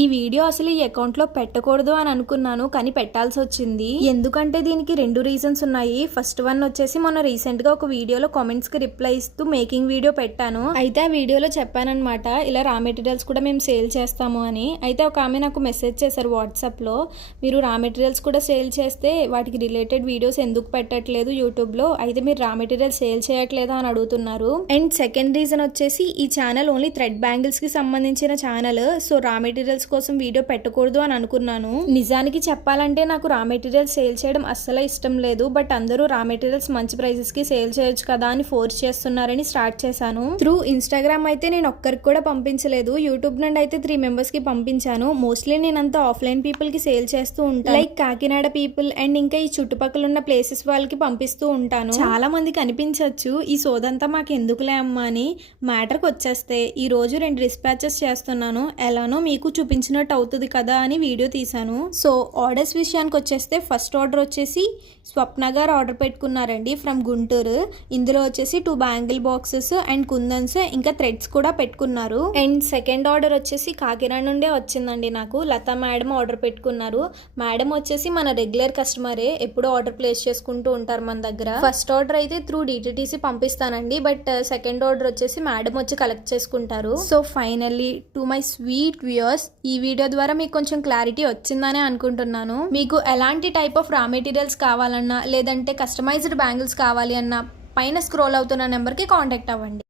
ఈ వీడియో అసలు ఈ అకౌంట్ లో పెట్టకూడదు అని అనుకున్నాను, కానీ పెట్టాల్సి వచ్చింది. ఎందుకంటే దీనికి 2 రీజన్స్ ఉన్నాయి. ఫస్ట్ వన్ వచ్చేసి మొన్న రీసెంట్ గా ఒక వీడియోలో కామెంట్స్ కి రిప్లై ఇస్తూ మేకింగ్ వీడియో పెట్టాను. అయితే ఆ వీడియోలో చెప్పానన్నమాట, ఇలా రా మెటీరియల్స్ కూడా మేము సేల్ చేస్తాము అని. అయితే ఒక ఆమె నాకు మెసేజ్ చేశారు వాట్సాప్ లో, మీరు రా మెటీరియల్స్ కూడా సేల్ చేస్తే వాటికి రిలేటెడ్ వీడియోస్ ఎందుకు పెట్టట్లేదు యూట్యూబ్ లో, అయితే మీరు రా మెటీరియల్ సేల్ చేయట్లేదా అని అడుగుతున్నారు. అండ్ సెకండ్ రీజన్ వచ్చేసి ఈ ఛానల్ ఓన్లీ థ్రెడ్ బ్యాంగిల్స్ కి సంబంధించిన ఛానల్. సో రా మెటీరియల్స్ కోసం వీడియో పెట్టకూడదు అని అనుకున్నాను. నిజానికి చెప్పాలంటే నాకు రా మెటీరియల్స్ సేల్ చేయడం అస్సలు ఇష్టం లేదు. బట్ అందరూ రా మెటీరియల్స్ మంచి ప్రైజెస్ కి సేల్ చేయొచ్చు కదా అని ఫోర్స్ చేస్తున్నారని స్టార్ట్ చేశాను. త్రూ ఇన్స్టాగ్రామ్ అయితే నేను ఒక్కరికి కూడా పంపించలేదు. యూట్యూబ్ నుండి అయితే 3 మెంబర్స్ కి పంపించాను. మోస్ట్లీ నేనంతా ఆఫ్లైన్ పీపుల్ కి సేల్ చేస్తూ ఉంటాను, లైక్ కాకినాడ పీపుల్ అండ్ ఇంకా ఈ చుట్టుపక్కల ఉన్న ప్లేసెస్ వాళ్ళకి పంపిస్తూ ఉంటాను. చాలా మందికి అనిపించవచ్చు ఈ సోదంతా మాకు ఎందుకులే అమ్మా అని. మ్యాటర్కి వచ్చేస్తే ఈ రోజు 2 డిస్పాచెస్ చేస్తున్నాను, ఎలానో మీకు చూపించినట్టు అవుతుంది కదా అని వీడియో తీసాను. సో ఆర్డర్స్ విషయానికి వచ్చేస్తే ఫస్ట్ ఆర్డర్ వచ్చేసి స్వప్న గారు ఆర్డర్ పెట్టుకున్నారండి ఫ్రమ్ గుంటూరు. ఇందులో వచ్చేసి 2 బ్యాంగిల్ బాక్సెస్ అండ్ కుందన్స్ ఇంకా థ్రెడ్స్ కూడా పెట్టుకున్నారు. అండ్ సెకండ్ ఆర్డర్ వచ్చేసి కాకినాడ నుండే వచ్చిందండి నాకు. లతా మేడం ఆర్డర్ పెట్టుకున్నారు. మేడం వచ్చేసి మన రెగ్యులర్ కస్టమరే, ఎప్పుడు ఆర్డర్ ప్లేస్ చేసుకుంటూ ఉంటారు మన దగ్గర. ఫస్ట్ ఆర్డర్ అయితే త్రూ DTTC పంపిస్తానండి, బట్ సెకండ్ ఆర్డర్ వచ్చేసి మేడం వచ్చి కలెక్ట్ చేసుకుంటారు. So finally to my sweet viewers, ఈ వీడియో ద్వారా మీకు కొంచెం క్లారిటీ వచ్చిందని అనుకుంటున్నాను. మీకు ఎలాంటి టైప్ ఆఫ్ రా మెటీరియల్స్ కావాలన్నా లేదంటే కస్టమైజ్డ్ బ్యాంగిల్స్ కావాలి అన్నా పైన స్క్రోల్ అవుతున్న నెంబర్కి కాంటాక్ట్ అవ్వండి.